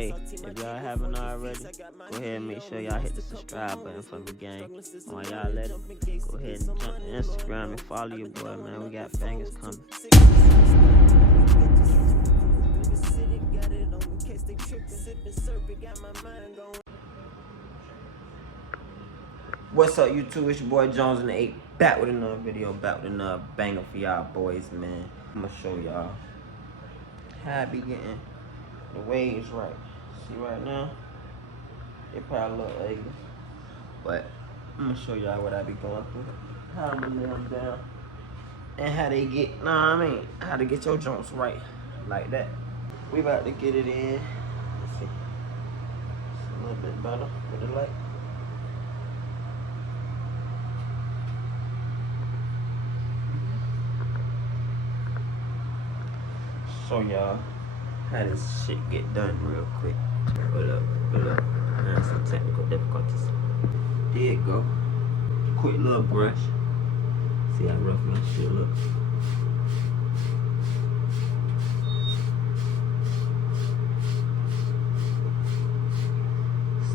Hey, if y'all haven't already, go ahead and make sure y'all hit the subscribe button for me, gang. While y'all let it, go ahead and jump to Instagram and follow your boy, man. We got bangers coming. What's up, YouTube? It's your boy Jones in the 8, back with another video, back with another banger for y'all boys, man. I'm gonna show y'all how I be getting the waves right. See right now, it probably look ugly, but I'm gonna show y'all what I be going through, how I'm gonna lay them down, and how they get, how to get your joints right, like that. We about to get it in. Let's see, it's a little bit better with the light. Show y'all how this shit get done real quick. Hold up. Some technical difficulties. There it go. Quick little brush. See how rough my shit look.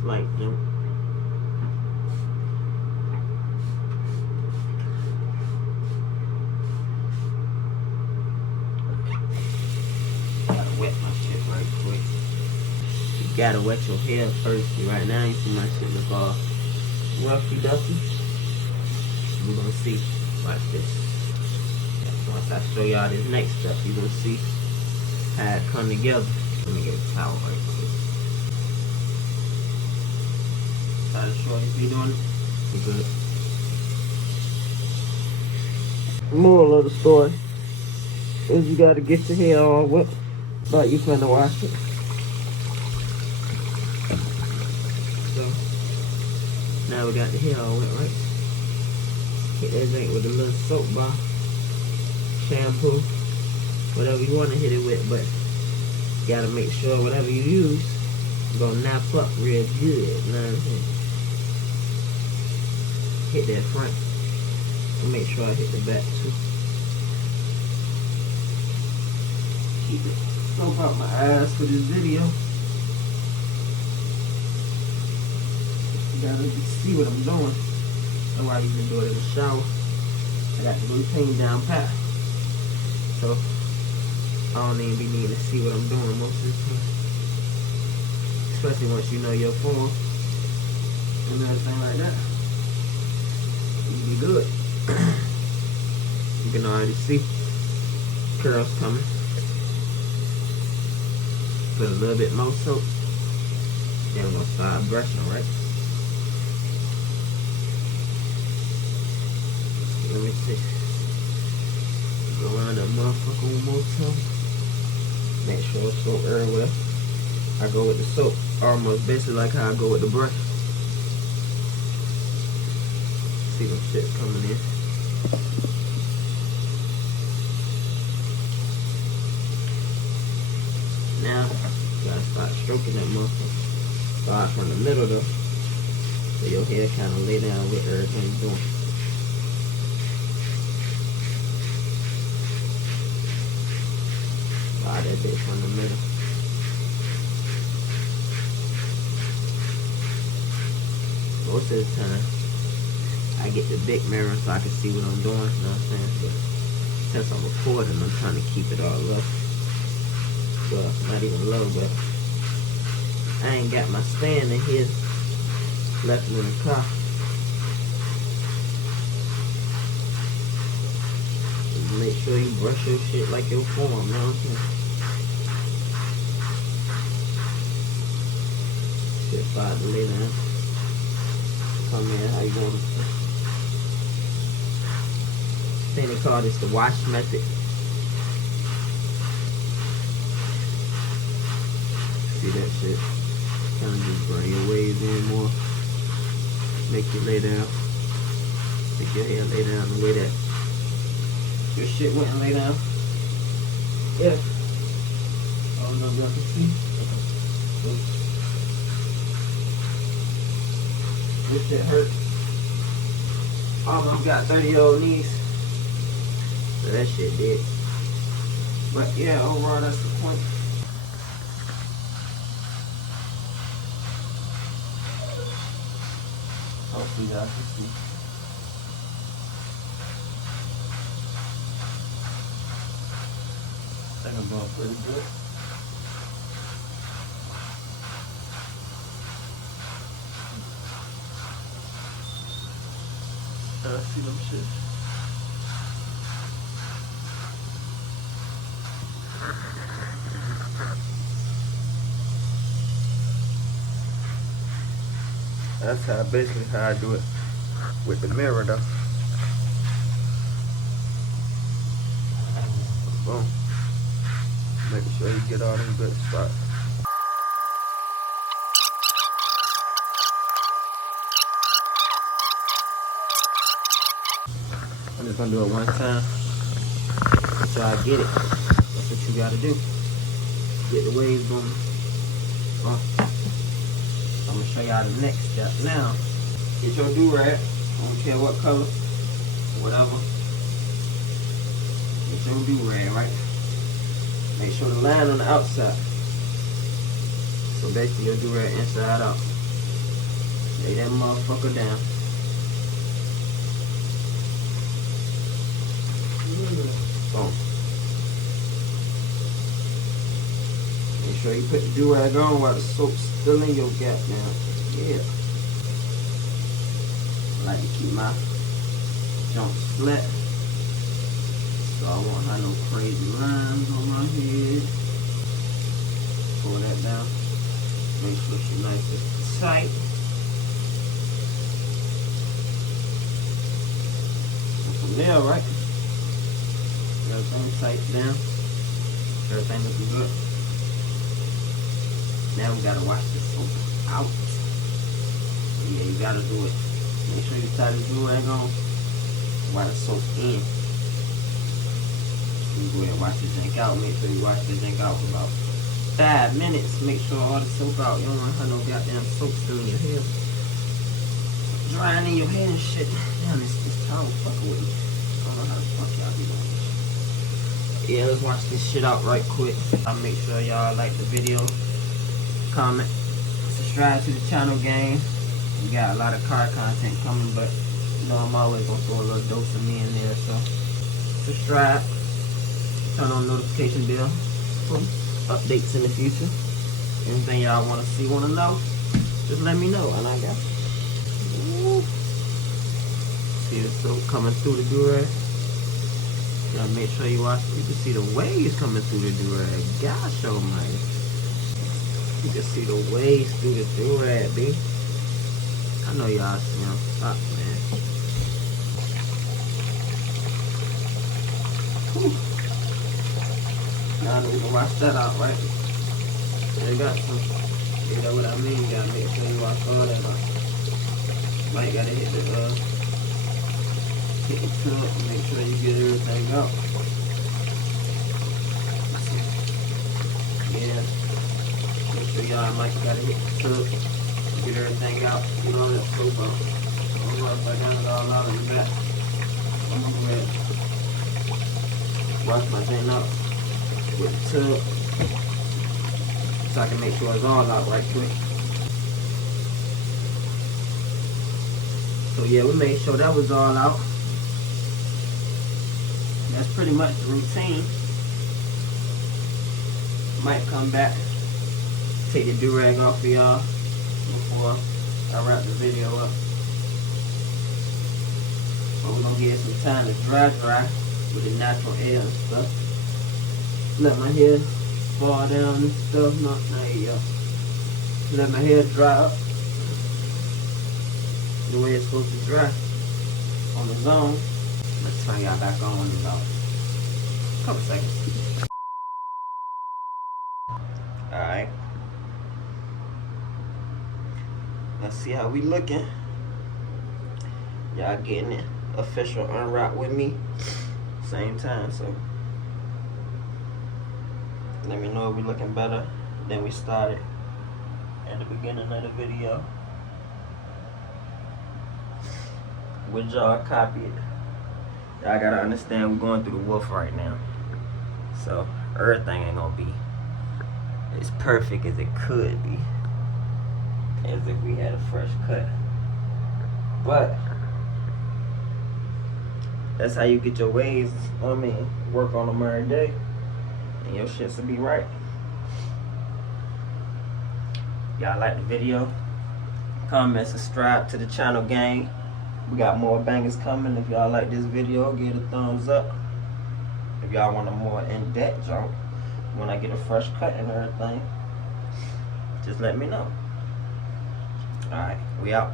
Slight jump. Gotta wet your hair first. Right now, you see my shit look all roughy duffy. We're gonna see. Watch this. Once I show y'all this next stuff, you're gonna see how it come together. Let me get a towel right quick. Try to show you be doing it. Good. Moral of the story is you gotta get your hair all wet like you finna wash it. Now we got the hair all wet, right? Hit that drink with a little soap bar, shampoo, whatever you want to hit it with, but you gotta make sure whatever you use is gonna nap up real good. You know what I'm saying? Hit that front. And make sure I hit the back too. Keep it soap out my eyes for this video. You gotta see what I'm doing. That's why I usually do it in the shower. I got the routine down pat, so I don't even be needing to see what I'm doing most of the time. Especially once you know your form and everything like that, you be good. You can already see curls coming. Put a little bit more soap. Then we're gonna start brushing, right? Let me see. Go around that motherfucker one more time. Make sure it's soap everywhere. I go with the soap almost basically like how I go with the brush. See them shit coming in. Now, you gotta start stroking that motherfucker. Start from the middle though, so your hair kind of lay down with everything you're doing. That bitch from the middle. Most of the time, I get the big mirror so I can see what I'm doing. You know what I'm saying? But since I'm recording, I'm trying to keep it all up. Well, not even low, but I ain't got my stand in here left in the car. Just make sure you brush your shit like your form. You know what I'm saying? Fire to lay down. Come in how you want it. I think they call this the wash method. See that shit? Kind of just bring your waves in more. Make you lay down. Make your hair lay down the way that your shit went and lay down. Yeah. I don't know if y'all can see. Oops. This shit hurt. Almost got 30-year-old knees. So that shit did. But yeah, overall that's the point. so y'all can see. I think I'm doing pretty good. See them shit. That's basically how I do it with the mirror though. Boom. Make sure you get all them good spots. I'm just gonna do it one time. So I get it. That's what you gotta do. Get the waves booming. I'm gonna show y'all the next step now. Get your do-rag. I don't care what color, whatever. Get your do-rag, right? Make sure the line on the outside. So basically your do-rag inside out. Lay that motherfucker down. Boom. Make sure you put the do-rag on while the soap's still in your gap now. Yeah. I like to keep my jumps flat, so I won't have no crazy lines on my head. Pull that down. Make sure she's nice and tight. And from there, right? Everything tight down. Everything looking good. Now we gotta wash the soap out. Yeah, you gotta do it. Make sure you tie the do-rag on while the soap in. You go ahead and wash the junk out. Make sure you wash the junk out for about 5 minutes. Make sure all the soap out. You don't want to have no goddamn soap still in your hair. Drying in your hair and shit. Damn, this towel fucking with me. I don't know how the fuck y'all be doing this. Yeah, let's wash this shit out right quick. I'll make sure y'all like the video. Comment. Subscribe to the channel, gang. We got a lot of car content coming, but you know I'm always gonna throw a little dose of me in there, so subscribe, turn on notification bell for updates in the future. Anything y'all wanna see, wanna know, just let me know and I got you. See the soap coming through the do-rag. Gotta make sure you watch. You can see the waves coming through the do-rag. Gosh almighty. You can see the waves through the do-rag, B. I know y'all see them. Stop, man. Whew. Now we can wash that out, right? They got some. You know what I mean? You gotta make sure you wash all that out. Might gotta hit the tub and make sure you get everything out. Yeah. Make sure y'all might gotta hit the tub. Get everything out, get all that soap out. I'm gonna if I got it all out in the back. I'm gonna go ahead and wash my thing out with the tub so I can make sure it's all out right quick. So yeah, we made sure that was all out. That's pretty much the routine. Might come back, take the do-rag off for y'all before I wrap the video up. But we're gonna give it some time to dry with the natural air and stuff. Let my hair fall down and stuff. No, there you go. Let my hair dry up the way it's supposed to dry on its own. Let's turn y'all back on in about a couple seconds. Alright. Let's see how we looking. Y'all getting it official unwrap with me same time, so let me know if we looking better than we started at the beginning of the video. Would y'all copy it? Y'all gotta understand we're going through the wolf right now, so everything ain't gonna be as perfect as it could be, as if we had a fresh cut. But that's how you get your ways, work on them every day. And your shit should be right. Y'all like the video? Comment, subscribe to the channel, gang. We got more bangers coming. If y'all like this video, give it a thumbs up. If y'all want a more in-depth jump, when I get a fresh cut and everything, just let me know. Alright, we out.